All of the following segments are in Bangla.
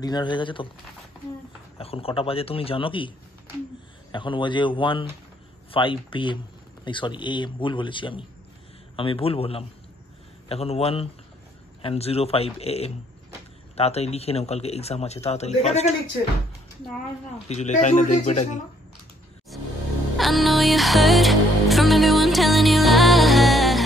ডিনার হয়ে গেছে তো? এখন কটা বাজে তুমি জানো কি? এখন বাজে 1:05 PM, এই সরি AM, ভুল বলেছি আমি ভুল বললাম। এখন 1:05 AM। তাড়াতাড়ি লিখে নাও, কালকে এক্সাম আছে, তাড়াতাড়ি কিছু লেখাই না, দেখবে এটা কি। I know you heard from everyone telling you lies.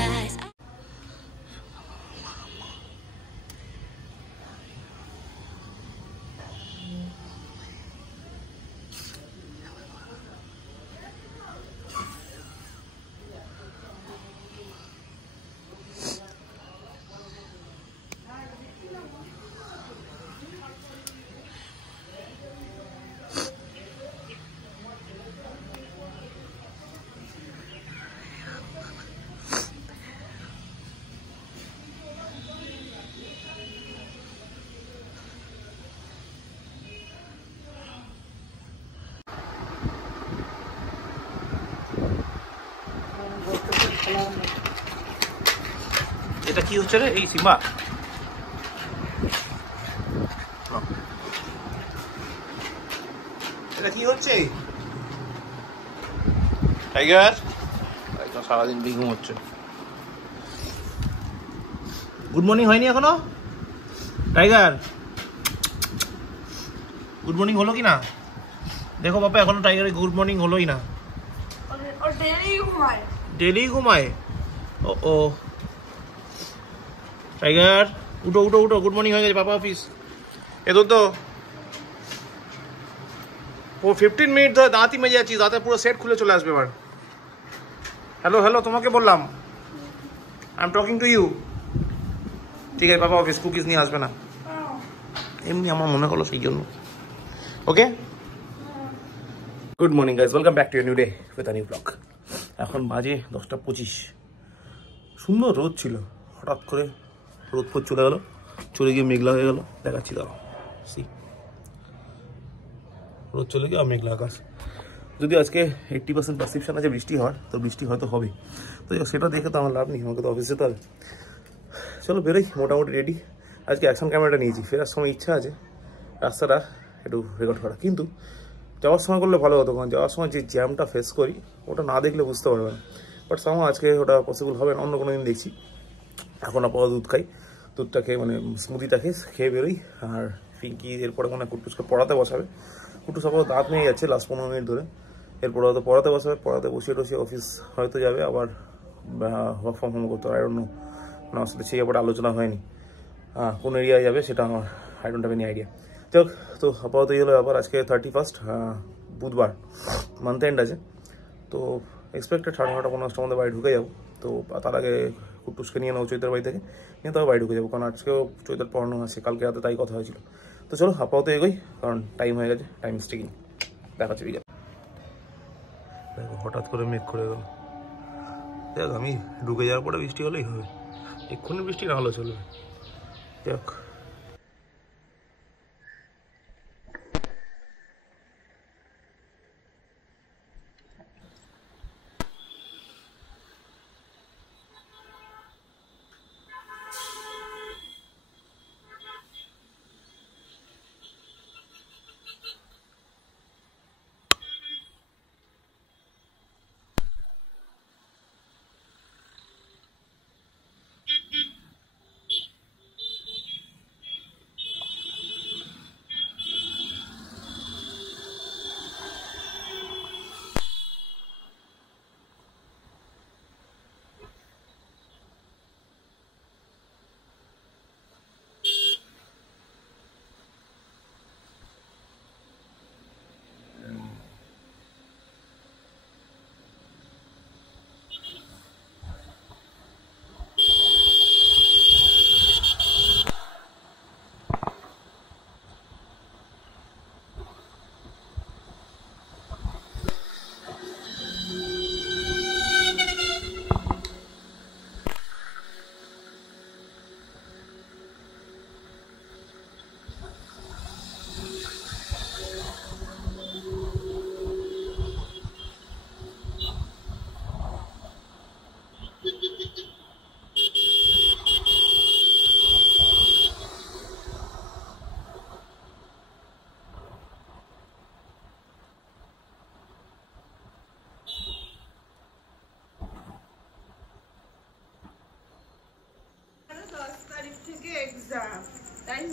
এটা কি হচ্ছে রে? এই সিম্বা, এটা কি হচ্ছে? টাইগার একদম সারাদিন বিঘুম হচ্ছে। গুড মর্নিং হয়নি এখনো? টাইগার গুড মর্নিং হলো কি না দেখো বাবা, এখনো টাইগারের গুড মর্নিং হলোই না। ডেলি ঘুমায়? ও টাইগার উঠো উঠো উঠো, গুড মর্নিং হয়ে গেছে, পাপা অফিস। এ তো 15 মিনিট ধরে দাঁতই মেজে যাচ্ছি, দাঁতে পুরো সেট খুলে চলে আসবে এবার। হ্যালো হ্যালো, তোমাকে বললাম, I am talking to you. ঠিক আছে, পাপা অফিস কুকিজ নিয়ে আসবে না, এমনি আমার মনে হলো সেই জন্য। Okay, good morning guys, welcome back to new day with a new blog. এখন বাজে 10:25। সুন্দর রোদ ছিল, হঠাৎ করে রোদ পর চলে গেল, চলে গিয়ে মেঘলা হয়ে গেল। দেখাচ্ছি দাঁড়াও, সি রোদ চলে গিয়ে মেঘলা আকাশ। যদি আজকে 80% পারসেপশন আছে বৃষ্টি হওয়ার, তো বৃষ্টি হয়তো হবে। তো সেটা দেখে তো আমার লাভ নেই, আমাকে তো অফিসে যেতে হবে। চলো বেরোই, মোটামুটি রেডি। আজকে অ্যাকশন ক্যামেরাটা নিয়েছি, ফেরার সময় ইচ্ছা আছে রাস্তাটা একটু রেকর্ড করা, কিন্তু যাওয়ার সময় করলে ভালো হতো, কারণ যাওয়ার সময় যে জ্যামটা ফেস করি ওটা না দেখলে বুঝতে পারবে না। বাট সামহাও আজকে ওটা পসিবল হবে না, অন্য কোনো দিন দেখছি। এখন আপাতত দুধ খাই, দুধটা খেয়ে মানে স্মুদিটা খেয়ে বেরোই। আর পিঙ্কি এরপরে মনে হয় কুট্টুসকে পড়াতে বসাবে। কুট্টুস আপাতত দাঁত নিয়ে যাচ্ছে লাস্ট 15 মিনিট ধরে, এরপর হয়তো পড়াতে বসাবে, পড়াতে বসিয়ে টসিয়ে অফিস হয়তো যাবে, আবার ওয়ার্ক ফ্রম হোম করতে হবে। আই ডোন্ট নো, আমার সাথে সেই ব্যাপারে আলোচনা হয়নি। কোন এরিয়ায় যাবে সেটা আমার I don't have any idea. যাক, তো আপাতত এই হলো ব্যাপার। আজকে 31 বুধবার, মান্থ এন্ড আছে, তো এক্সপেক্টেড 9:30-9:50 মধ্যে বাড়ি ঢুকে যাবো। তো তার আগে কুট্টুসকে নিয়ে নেবো চৈতার বাড়ি থেকে, নিয়ে তবে বাড়ি ঢুকে যাবো, কারণ আজকেও চৈতার পড়ানো আছে, কালকে রাতে তাই কথা হয়েছিল। তো চলো আপাতত এগোই, কারণ টাইম হয়ে গেছে, টাইম স্টিকিং। দেখাচ্ছি বিকেল। দেখো হঠাৎ করে মেঘ করে গেল। দেখ, আমি ঢুকে যাওয়ার পরে বৃষ্টি হলেই হবে, এক্ষুনি বৃষ্টি না হলে চলবে। দেখ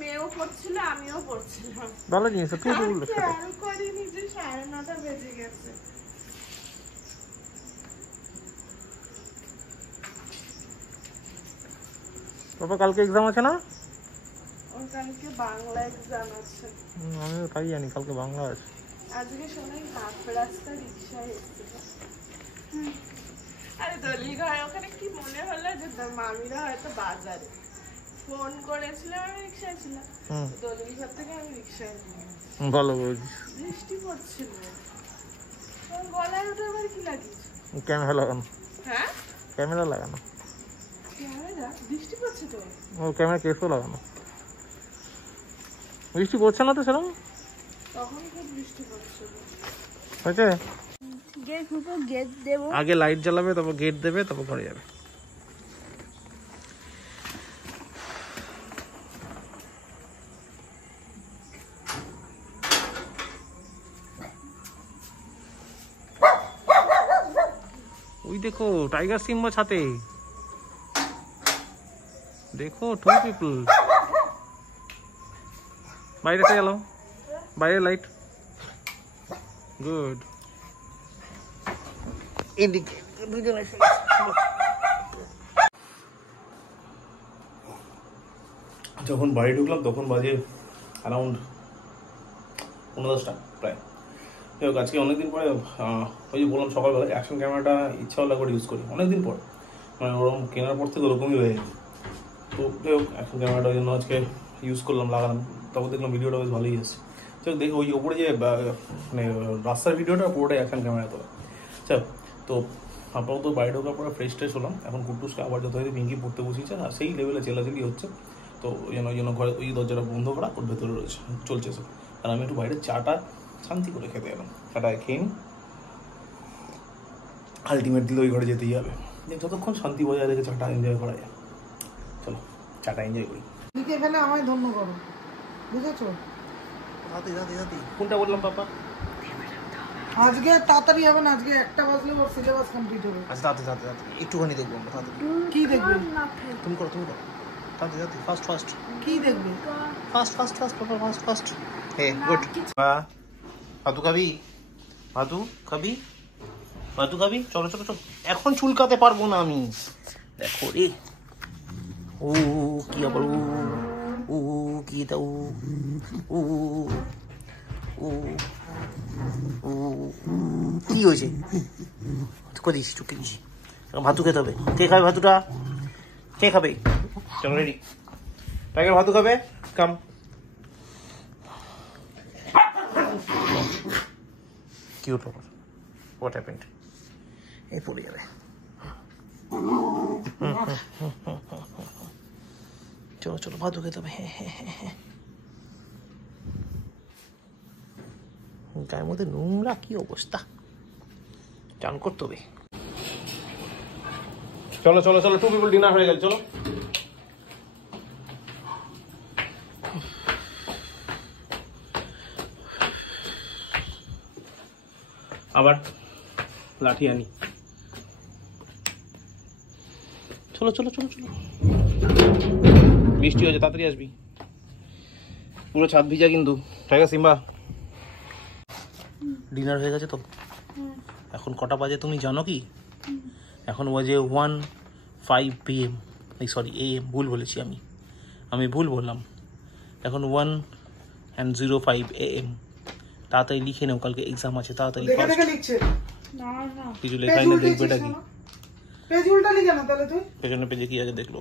মেয়েও পড়ছিল আমিও পড়ছিলাম। ভালো জিনিস তুই বল খেয়াল করিনি যে 9:30 বেজে গেছে। বাবা কালকে এক্সাম আছে না? ওর কালকে বাংলা এক্সাম আছে। আমিও তাই জানি কালকে বাংলা আছে। আজকে শোনাই হাফ রাস্তা রিক্সায় এসেছিল। আরে দলিঘায় ওখানে কি মনে হলো যে তোর মামিরা হয়তো বাজারে ফোন করেছিল, আমি রিক্সায় ছিলাম। দলিঘাট থেকে আমি রিক্সায় নিলাম। ভালো বলছিস। বৃষ্টি পড়ছিল। তোর গলায় ওটা আবার কি লাগিয়েছে? ক্যামেরা লাগানো। হ্যাঁ ক্যামেরা লাগানো। ক্যামেরা? বৃষ্টি পড়ছে তো? ও ক্যামেরা কেসও লাগানো। বৃষ্টি পড়ছে না তো সেরকম? তখন খুব বৃষ্টি পড়ছিল। হয়েছে? গেট দেবো। আগে লাইট জ্বালাবে, তারপর গেট দেবে, তারপর ঘরে যাবে। ওই দেখো টাইগার সিম্বা ছাতে, দেখো 2 পিপল। বাইরে গেল, বাইরে লাইট। গুড। এদিকে দুজন এসে যখন বাড়ি ঢুকলাম তখন বাজে অ্যারাউন্ড 10:30 প্রায়। যাই হোক আজকে অনেকদিন পরে ওই যে বললাম সকালবেলা অ্যাকশন ক্যামেরাটা ইচ্ছা হলে করে ইউজ করি অনেকদিন পর, মানে ওরকম কেনার পর থেকে ওরকমই হয়ে গেছে। তো যাই হোক অ্যাকশন ক্যামেরাটা ওই জন্য আজকে ইউজ করলাম, লাগালাম। তারপর দেখলাম ভিডিওটা বেশ ভালোই এসেছে। যাই দেখি ওই ওপরে যে মানে রাস্তার ভিডিওটা পুরোটাই অ্যাকশন ক্যামেরা তোলা। চল তো আপাতত বাড়ি ঢোকার পরে ফ্রেশ ট্রেশ হলাম। এখন কুটুসকে আবার যথারীতি পিঙ্কি পড়তে বসিয়েছে, আর সেই লেভেলে চেলাচেলি হচ্ছে। তো ওই জন্য ঘরে ওই দরজাটা বন্ধ করা, ওর ভেতরে রয়েছে চলছে সব। আর আমি একটু বাইরে চাটা শান্তি করে খেতে এলাম। চাটা খেয়ে নিই, আলটিমেটলি ওই ঘরে যেতেই হবে। যতক্ষণ শান্তি বজায় রেখে চাটা এনজয় করা যায়, চলো চাটা এনজয় করি। লিখে ফেলে আমায় ধন্য করো, বুঝেছো? কোনটা বললাম পাপা? আজকে তাড়াতাড়ি হবে না, আজকে 1টা বাজলে ওর সিলেবাস কমপ্লিট হবে। আচ্ছা তাতে একটুখানি দেখবো আমরা তাড়াতাড়ি। কি দেখবে? তুমি করো তাতে ফাস্ট কি দেখবে? Fast papa fast. Hey good. ভাতু খাবি? চলো এখন চুলকাতে পারবো না আমি। দেখো রে, ও কি আবার ও কি এটা ও কি হয়েছে? কদিস চুকে দিস, ভাতু খেতে হবে। কে খাবে ভাতুটা? কে খাবে? চলো রেডি। টাইগার ভাতু খাবে, কাম। কি হলো? What happened? এই পড়ে যাবে। চলো ভাতু খেতে হবে। হ্যাঁ গায়ের মধ্যে নোংরা, কি অবস্থা, চান করতে হবে। চলো 2 পিপল ডিনার হয়ে গেল, চলো। আবার লাঠি আনি। চলো বৃষ্টি হয়েছে, তাড়াতাড়ি আসবি। পুরো ছাদ ভিজা কিন্তু। টাইগার সিম্বা ডিনার হয়ে গেছে তো? এখন কটা বাজে তুমি জানো কি? এখন বাজে 1:05 PM, সরি AM, ভুল বলেছি আমি ভুল বললাম। এখন 1:05 AM। তাড়াতাড়ি লিখে নাও, কালকে এক্সাম আছে। তাড়াতাড়ি লিখছে না কিছু লেখাই না, দেখবে এটা কি? পেজ উল্টা লিখে না তাহলে তুই। পেছনে পেজে কি আছে দেখলো।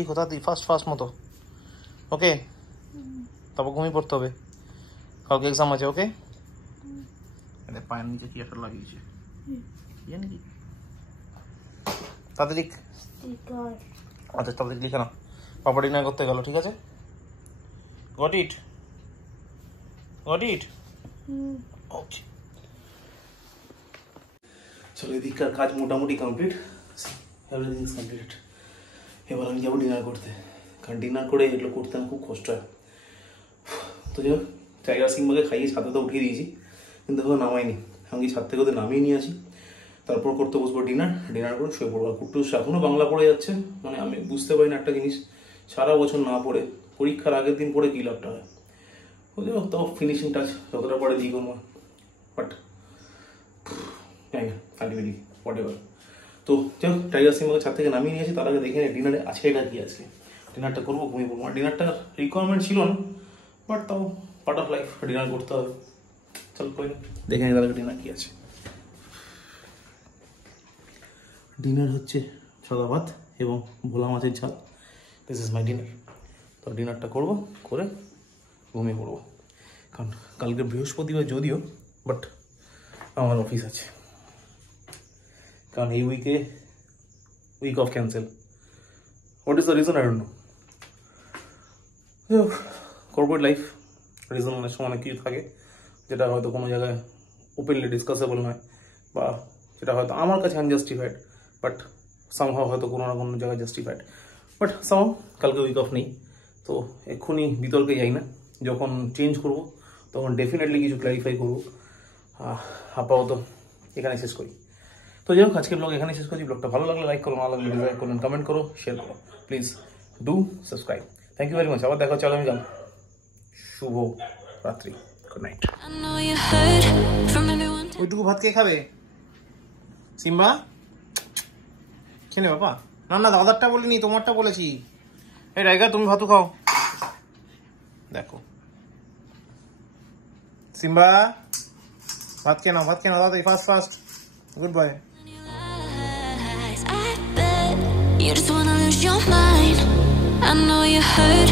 লিখো তাড়াতাড়ি ফাস্ট মতো, ওকে? তারপর ঘুমিয়ে পড়তে হবে, কালকে এক্সাম আছে, ওকে? পায়ের নিচে কি একটা লাগিয়েছে, জানি কি? তাড়াতাড়ি আচ্ছা তাড়াতাড়ি লিখে না। পাপা ডিনার করতে গেল, ঠিক আছে? গট ইট ওকে। চলো এদিককার কাজ মোটামুটি কমপ্লিট, এভরিথিং ইজ কমপ্লিট। এবার আমি যাবো ডিনার করতে, কারণ ডিনার করে এগুলো করতে আমার খুব কষ্ট হয়। তো যাই হোক, টাইগার সিম্বাকে খাইয়ে ছাদে তো উঠিয়ে দিয়েছি, কিন্তু এখন নামাইনি। আমি ছাদ থেকে ওদের নামিয়ে নিয়ে আসি, তারপর করতে বসবো ডিনার করে শুয়ে পড়বো। কুট্টুস এখনও বাংলা পড়ে যাচ্ছে, মানে আমি বুঝতে পারি না একটা জিনিস, সারা বছর না পড়ে পরীক্ষার আগের দিন পরে কী লাভটা হয়, বুঝলো? তাও ফিনিশিং টাচ যতটা পরে দিই করবো, বাট জানি না আলটিমেটলি হোয়াট এভার। তো চলো টাইগার সিম্বাকে ছাদ থেকে নামিয়ে নিয়েছি, তার আগে দেখে নিই ডিনারে আছে এটা কি আজকে। ডিনারটা করবো, ঘুমিয়ে পড়বো। ডিনারটা রিকোয়ারমেন্ট ছিল না, বাট তাও পার্ট অফ লাইফ, ডিনার করতে হবে। চল করে দেখে নিই তার আগে ডিনার কি আছে। ডিনার হচ্ছে সাদা ভাত এবং ভোলা মাছের ঝাল। This is my dinner. তো ডিনারটা করবো, করে ঘুমিয়ে পড়বো, কারণ কালকে বৃহস্পতিবার যদিও, বাট আমার অফিস আছে, কারণ এই week off cancel. What is the reason? I don't know. Corporate life, reason অনেক সময় অনেক কিছু থাকে যেটা হয়তো কোনো জায়গায় ওপেনলি ডিসকাসেবল নয়, বা যেটা হয়তো আমার কাছে আনজাস্টিফাইড, বাট সামহাও হয়তো কোনো না কোনো জায়গায় জাস্টিফাইড। বাট সামহাও কালকে উইক অফ নেই, তো এক্ষুনি বিতর্কে যাই না। যখন চেঞ্জ করব তখন ডেফিনেটলি কিছু ক্ল্যারিফাই করবো। আপাতত এখানে শেষ করি। তো যাই হোক, আজকের ব্লগ এখানে শেষ করছি। ব্লগটা ভালো লাগলে লাইক করো, ভালো লাগলে ডিসলাইক করুন, কমেন্ট করো, শেয়ার করো, please do subscribe. Thank you very much. আবার দেখা হচ্ছে আগামীকাল। শুভ রাত্রি, good night. I know you heard from everyone. ওইটুকু ভাত কে খাবে? সিম্বা খেলে বাবা। না না, দাদারটা বলিনি, তোমারটা বলেছি। এই রাইগা, তুমি ভাতু খাও। দেখো সিম্বা, ভাত খেয়ে নাও, ভাত খেয়ে নাও দাদা, fast fast. Good boy. I bet you just wanna lose your mind. I know you heard